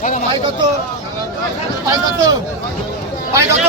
পাই কত পাই কত পাই কত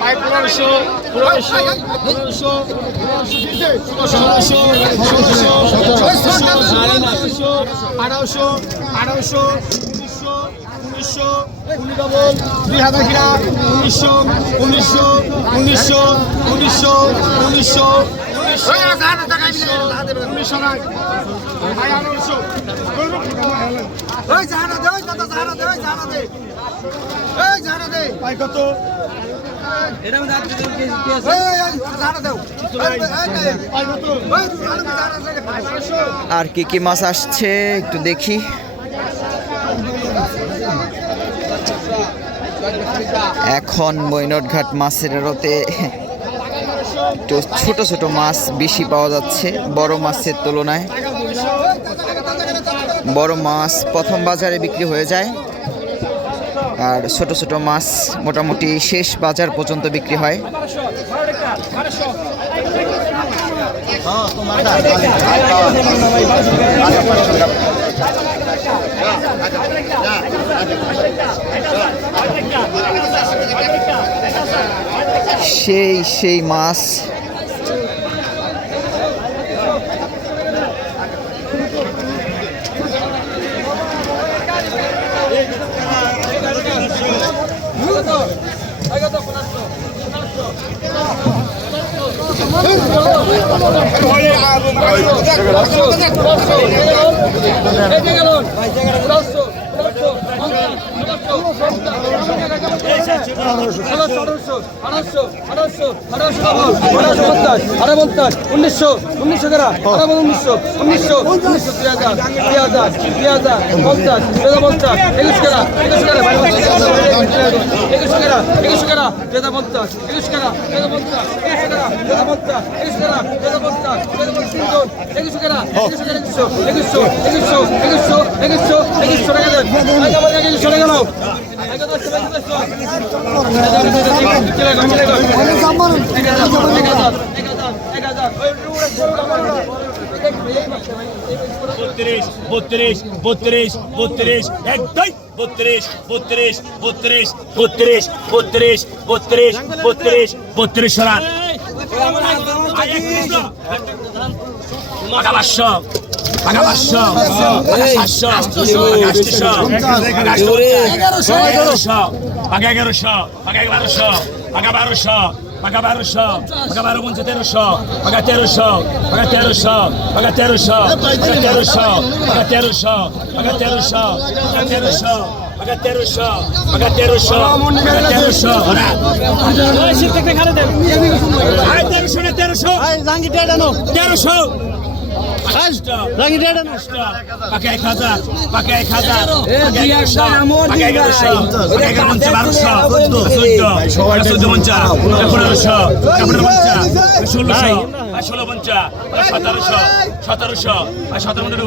পাই পনেরোশো পনেরোশো পনেরোশো ষোলোশো ষোলোশো আঠারোশো আঠারোশো উনিশশো উনিশশো উনিশ ডবল দুই হাজার কিনা উনিশশো উনিশশো উনিশশো উনিশশো উনিশশো উনিশশো উনিশশো আঠারোশো ওই জাহানা দে ওই দাদা জাহানা দে ওই জাহানা দে। এই জাহানা দে। ভাই কত? এটা আমি দাঁত দিতে কি কি আছে? এই এই জাহানা দাও। এই এই ভাই কত? ওই জাহানা দে জাহানা দে আঠারোশো আর কি কি মাছ আসছে? একটু দেখি। এখন মৈনটঘাট মাছের আড়তে একটু ছোট ছোট মাছ বেশি পাওয়া যাচ্ছে বড় মাছের তুলনায়। বড় মাছ প্রথম বাজারে বিক্রি হয়ে যায়। আর ছোট ছোট মাছ মোটামুটি শেষ বাজার পর্যন্ত বিক্রি হয়। সেই সেই মাছ ভাই উনিশশো উনিশশো টাকা আঠারো উনিশশো উনিশশো উনিশশো দুই হাজার দুই হাজার দুই হাজার পঞ্চাশ দুই হাজার পঞ্চাশ একুশ টাকা একুশ টাকা একুশ টাকা একুশ টাকা দুই হাজার পঞ্চাশ একুশ টাকা দুই হাজার পঞ্চাশ একুশ টাকা দুই হাজার পঞ্চাশ একুশ টাকা দুই হাজার পঞ্চাশ একুশ টাকা একুশ টাকা একুশশো একুশশো একুশশো একুশশো একুশশো একুশশো টাকা দেন একুশশো টাকা নাও বত্রিশ বত্রিশ বত্রিশ বত্রিশ একদম বত্রিশ বত্রিশ বত্রিশ বত্রিশ বত্রিশ বত্রিশ বত্রিশ বত্রিশ সরান পাকা পাঁচশো পাকা পাঁচশো পাঁচশো আটশো এগারোশো পাকা এগারোশো পাকা এগারোশো পাকা বারোশো পাকা বারোশো পাকা বারো পঞ্চা তেরোশো পাকা তেরোশো পাকা তেরোশো পাকা তেরোশো পাকা তেরোশো পাকা তেরোশো পাকা তেরোশো পাকা তেরোশো পাকা তেরোশো পাকা তেরোশো পাকা তেরোশো আয় তেরোশো না তেরোশো তেরোশো পাকা এক হাজার পাকা এক হাজার পাকা এগারোশো পাকা এগারো পঞ্চা বারোশো চোদ্দ চোদ্দ পঞ্চা পনেরোশো পনেরো পঞ্চা ষোলোশো ষোলো পঞ্চা সতেরোশো সতেরোশো সতেরো পনেরো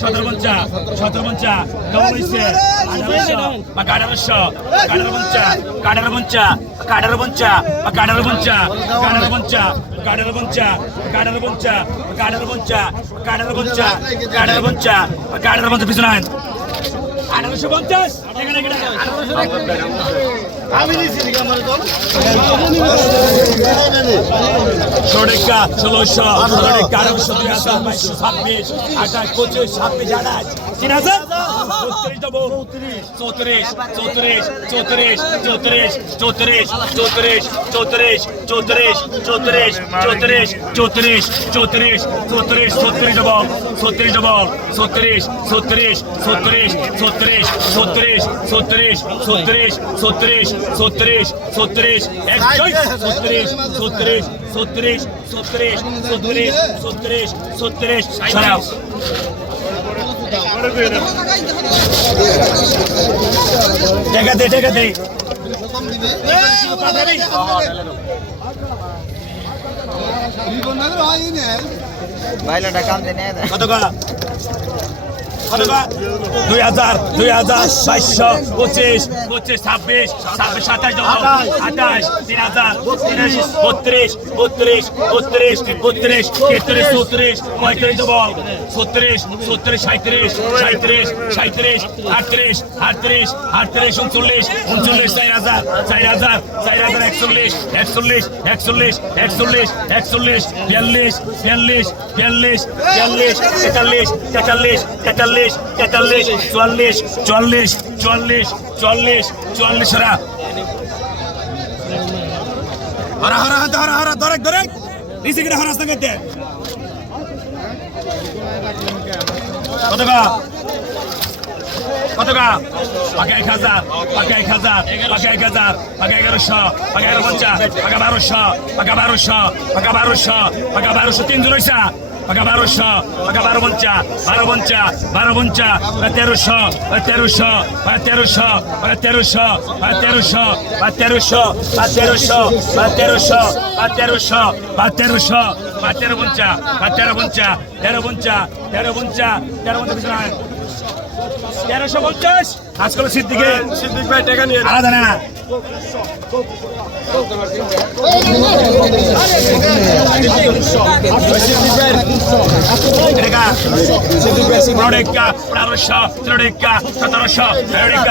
সতেরো পঞ্চা সতেরো পঞ্চা কেমন হয়েছে আঠারোশো আঠারো পঞ্চা আঠারো পঞ্চা আঠারো পঞ্চা আঠারো পঞ্চা আঠারো পঞ্চা আঠারো পঞ্চা కాడల గుంచ కాడల గుంచ కాడల గుంచ కాడల గుంచ కాడల గుంచ కాడల గుంచ పిసిన আঠারোশো পঞ্চাশ এখানে আঠারোশো ষোলোশো আঠারোশো দুই হাজার বাইশশো ছাব্বিশ আঠাশ পঁচিশ ছাব্বিশ আঠাশ তিন হাজার চৌত্রিশ দেবো চৌত্রিশ চৌত্রিশ চৌত্রিশ চৌত্রিশ চৌত্রিশ চৌত্রিশ চৌত্রিশ চৌত্রিশ চৌত্রিশ চৌত্রিশ চৌত্রিশ চৌত্রিশ চৌত্রিশ ছত্রিশ দেবো ছত্রিশ দেবো ছত্রিশ ছত্রিশ ছত্রিশ ছত্রিশ ছত্রিশ ছত্রিশ ছত্রিশ ছত্রিশ ছত্রিশ ছত্রিশ একশো ছত্রিশ ছত্রিশ ছত্রিশ ছত্রিশ ছত্রিশ ছত্রিশ ছত্রিশ। সরাও টাকা দে টাকা দে। বাইলাটা কান্দে নেয় কত কা দুই হাজার দুই হাজার বাইশশো পঁচিশ পঁচিশ ছাব্বিশ ছাব্বিশ সাতাশ আঠাশ তিন হাজার তিরিশ বত্রিশ বত্রিশ বত্রিশ বত্রিশ তেত্রিশ চৌত্রিশ পঁয়ত্রিশ বল ছত্রিশ ছত্রিশ সাঁত্রিশ সাঁত্রিশ সাঁত্রিশ আটত্রিশ আটত্রিশ আটত্রিশ উনচল্লিশ উনচল্লিশ চার হাজার চার হাজার চার হাজার একচল্লিশ একচল্লিশ একচল্লিশ একচল্লিশ একচল্লিশ বিয়াল্লিশ বিয়াল্লিশ বিয়াল্লিশ বিয়াল্লিশ তেতাল্লিশ তেতাল্লিশ তেতাল্লিশ তেতাল্লিশ, চুয়াল্লিশ চুয়াল্লিশ চুয়াল্লিশ চুয়াল্লিশ চুয়াল্লিশ হারা হারা হারা হারা হারা হারা ধরে ধরে নিচে কিনা হারাস না করতে। কত কা কত এক হাজার, পাকা এক হাজার, পাকা এক হাজার, পাকা এগারোশো, পাকা এগারো পঞ্চাশ বারোশো, পাকা বারোশো পাকা বারোশো পাকা বারো পঞ্চা বারো পঞ্চা বারো পঞ্চা তেরোশো তেরোশো তেরোশো তেরোশো তেরোশো তেরোশো তেরোশো তেরোশো তেরোশো তেরোশো তেরো পঞ্চা তেরো পঞ্চা তেরো পঞ্চা তেরো পঞ্চা তেরো পঞ্চা তেরোশো পঞ্চাশ আজকাল সিদ্দিকে সিদ্দিক ভাই টাকা নিয়ে আলাদা না পনেরোশো পনেরোশো সতেরোশো পনেরোশো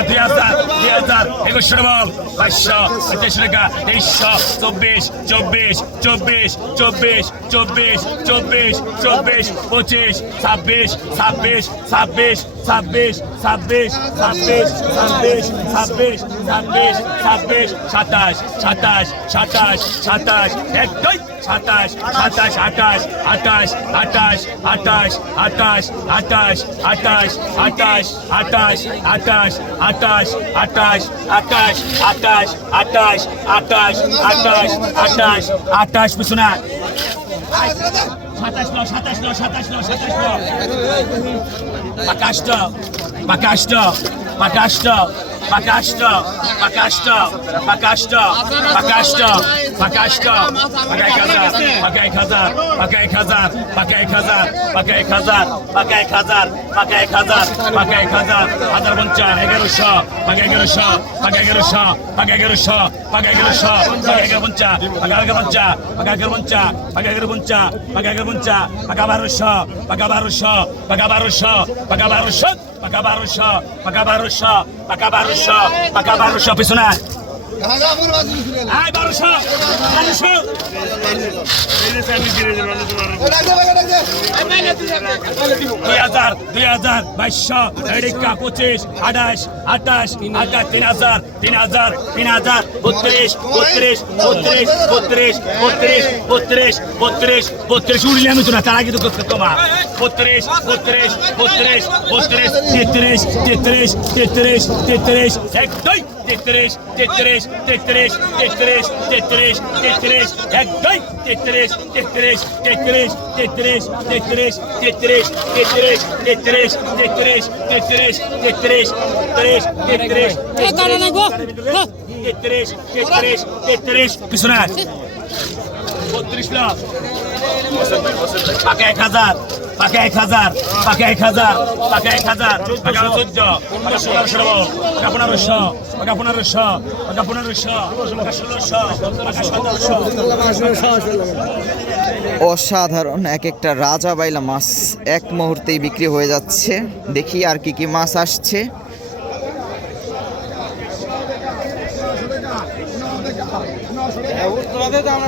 দুই হাজার দুই হাজার একুশশো বল বাইশশো তেইশশো টাকা তেইশশো চব্বিশ চব্বিশ চব্বিশ চব্বিশ চব্বিশ চব্বিশ চব্বিশ পঁচিশ ছাব্বিশ ছাব্বিশ ছাব্বিশ ছাব্বিশ ছাব্বিশ ছাব্বিশ ছাব্বিশ ছাব্বিশ ছাব্বিশ ছাব্বিশ সাতাশ সাতাশ সাতাশ সাতাশ এক সাতাশ সাতাশ আঠাশ আঠাশ আঠাশ আঠাশ আঠাশ আঠাশ আঠাশ আঠাশ আঠাশ আঠাশ আঠাশ আঠাশ আঠাশ আঠাশ আঠাশ আঠাশ আঠাশ আঠাশ আঠাশ পিছনা সাতাশ ন সাতাশ ন সাতাশ ন সাতাশ ন পাকাষ্ট পাকাষ্ট পাকাষ্ট পাকাষ্ট পাকাষ্ট পাকাষ্ট পাকাষ্ট পাকাষ্ট পাকা এক হাজার পাকা এক হাজার পাকা এক হাজার পাকা এক হাজার পাকা এক হাজার পাকা এক হাজার পাকা এক হাজার পাকা এক হাজার হাজার পঞ্চাশ, এগারোশো পাকা এগারোশো পাকা এগারোশো পাকা এগারোশো পাকা এগারোশো পাকা এগারো পঞ্চাশ পাকা এগারো পঞ্চাশ পাকা এগারো পঞ্চাশ পাকা এগারো পঞ্চাশ পাকা এগারো পঞ্চাশ পাকা বারোশো পাকা বারোশো পাকা বারোশো পাকা বারোশো পাকা বারোশো পাকা বারোশো পাকা বারোশো পাকা বারোশো, পিছনে দুই হাজার দুই হাজার বাইশশো এডিকা পঁচিশ, আঠাশ আঠাশ আঠাশ তিন হাজার তিন হাজার তিন হাজার, বত্রিশ বত্রিশ বত্রিশ বত্রিশ বত্রিশ বত্রিশ বত্রিশ বত্রিশ। উড়লে আমি তো না, তার আগে তো করতে তোমার। বত্রিশ বত্রিশ বত্রিশ বত্রিশ, তেত্রিশ তেত্রিশ তেত্রিশ তেত্রিশ তেত্রিশ তেত্রিশ তেত্রিশ তেত্রিশ তেত্রিশ তেত্রিশ এক দুই তেত্রিশ তেত্রিশ তেত্রিশ তেত্রিশ তেত্রিশ তেত্রিশ তেত্রিশ তেত্রিশ তেত্রিশ তেত্রিশ তেত্রিশ তেত্রিশ তেত্রিশ তেত্রিশ তেত্রিশ তেত্রিশ পিছনে বত্রিশ লাখ পাকা এক হাজার পাকা এক হাজার পাকা এক হাজার পাকা এক হাজার। পাকা চোদ্দ পাকা পাকা পনেরোশো পাকা পনেরোশো পাকা পনেরোশো পাকা ষোলোশো পাকা সতেরোশো। অসাধারণ এক একটা রাজা বাইলা মাছ এক মুহূর্তেই বিক্রি হয়ে যাচ্ছে। দেখি আর কি কি মাছ আসছে। টাকা